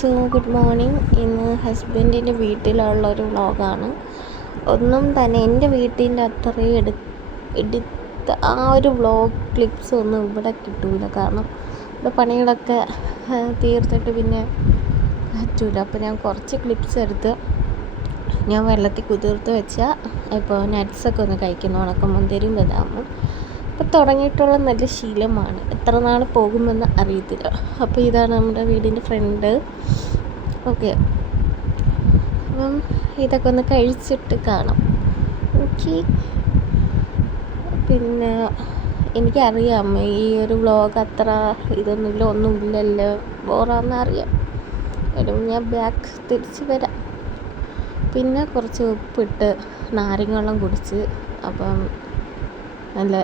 So good morning. ഇന്ന് ഹസ്ബൻഡിൻ്റെ വീട്ടിലുള്ളൊരു വ്ളോഗാണ്. ഒന്നും തന്നെ എൻ്റെ വീട്ടിൻ്റെ അത്രയും എടുത്ത ആ ഒരു വ്ളോഗ് ക്ലിപ്സ് ഒന്നും ഇവിടെ കിട്ടൂല. കാരണം ഇവിടെ പണികളൊക്കെ തീർത്തിട്ട് പിന്നെ പറ്റൂല. അപ്പോൾ ഞാൻ കുറച്ച് ക്ലിപ്സ് എടുത്ത് ഞാൻ വെള്ളത്തിൽ കുതിർത്ത് വെച്ചാൽ ഇപ്പോൾ നട്ട്സൊക്കെ ഒന്ന് കഴിക്കുന്നു. ഉണക്കമുന്തിരിയും ബദാമും ഇപ്പോൾ തുടങ്ങിയിട്ടുള്ള നല്ല ശീലമാണ്. എത്ര നാൾ പോകുമെന്ന് അറിയത്തില്ല. അപ്പോൾ ഇതാണ് നമ്മുടെ വീടിൻ്റെ ഫ്രണ്ട്. ഓക്കെ, അപ്പം ഇതൊക്കെ ഒന്ന് കഴിച്ചിട്ട് കാണാം. ഓക്കെ, പിന്നെ എനിക്കറിയാം ഈ ഒരു വ്ളോഗ് അത്ര ഒന്നുമില്ലല്ലോ, ബോറാന്ന് അറിയാം. വരും, ഞാൻ ബാക്ക് തിരിച്ച് വരാം. പിന്നെ കുറച്ച് ഉപ്പിട്ട് നാരങ്ങ വെള്ളം കുടിച്ച് അപ്പം നല്ല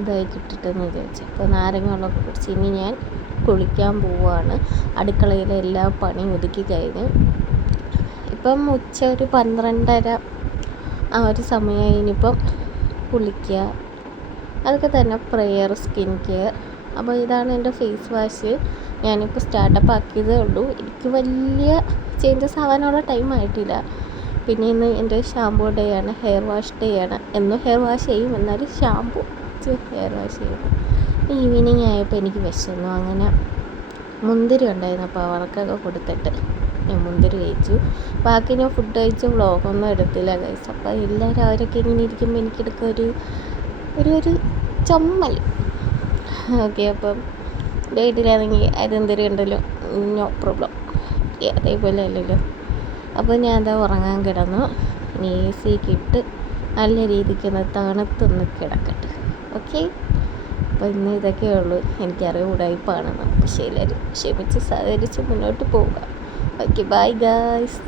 ഇതായി കിട്ടിട്ടെന്ന് വിചാരിച്ചു. അപ്പോൾ നാരങ്ങ വെള്ളമൊക്കെ കുടിച്ച് ഇനി ഞാൻ കുളിക്കാൻ പോവുകയാണ്. അടുക്കളയിലെ എല്ലാ പണിയും ഒതുക്കി കഴിഞ്ഞ് ഇപ്പം ഉച്ച ഒരു 12:30 ആ ഒരു സമയം. ഇനിയിപ്പം കുളിക്കുക, അതൊക്കെ തന്നെ. Prayer, skin care. അപ്പോൾ ഇതാണ് എൻ്റെ ഫേസ് വാഷ്. ഞാനിപ്പോൾ സ്റ്റാർട്ടപ്പ് ആക്കിയതേ ഉള്ളൂ. എനിക്ക് വലിയ ചേഞ്ചസ് ആവാനുള്ള ടൈം ആയിട്ടില്ല. പിന്നെ ഇന്ന് എൻ്റെ ഷാമ്പൂ ഡേ ആണ്, ഹെയർ വാഷ് ഡേ ആണ്. എന്നും ഹെയർ വാഷ് ചെയ്യും, എന്നാലും ഷാമ്പൂ ഹെയർ വാഷ് ചെയ്യും. ഈവനിങ് ആയപ്പോൾ എനിക്ക് വിശന്നു. അങ്ങനെ മുന്തിരി ഉണ്ടായിരുന്നു, അപ്പോൾ അവർക്കൊക്കെ കൊടുത്തിട്ട് ഞാൻ മുന്തിരി കഴിച്ചു. ബാക്കി ഞാൻ ഫുഡ് കഴിച്ച വ്ളോഗൊന്നും എടുത്തില്ല ഗൈസ്. അപ്പോൾ എല്ലാവരും അവരൊക്കെ ഇങ്ങനെ ഇരിക്കുമ്പോൾ എനിക്കെടുക്കുക ഒരു ചമ്മൽ. ഓക്കെ, അപ്പം ഡേറ്റിലാണെങ്കിൽ അതെന്തൊരു ഉണ്ടല്ലോ, നോ പ്രോബ്ലം. അതേപോലെ അല്ലല്ലോ. അപ്പോൾ ഞാൻ എന്താ ഉറങ്ങാൻ കിടന്നു. ഇനി AC ഇട്ട് നല്ല രീതിക്കൊന്ന് തണുത്തൊന്ന് കിടക്കട്ടെ. ഓക്കെ, അപ്പോൾ ഇന്ന് ഇതൊക്കെയേ ഉള്ളൂ. എനിക്കറിയാം ഉടായിപ്പാണെന്ന്, പക്ഷേ എല്ലാവരും ക്ഷമിച്ച് സഹകരിച്ച് മുന്നോട്ട് പോവുക. Okay, bye guys.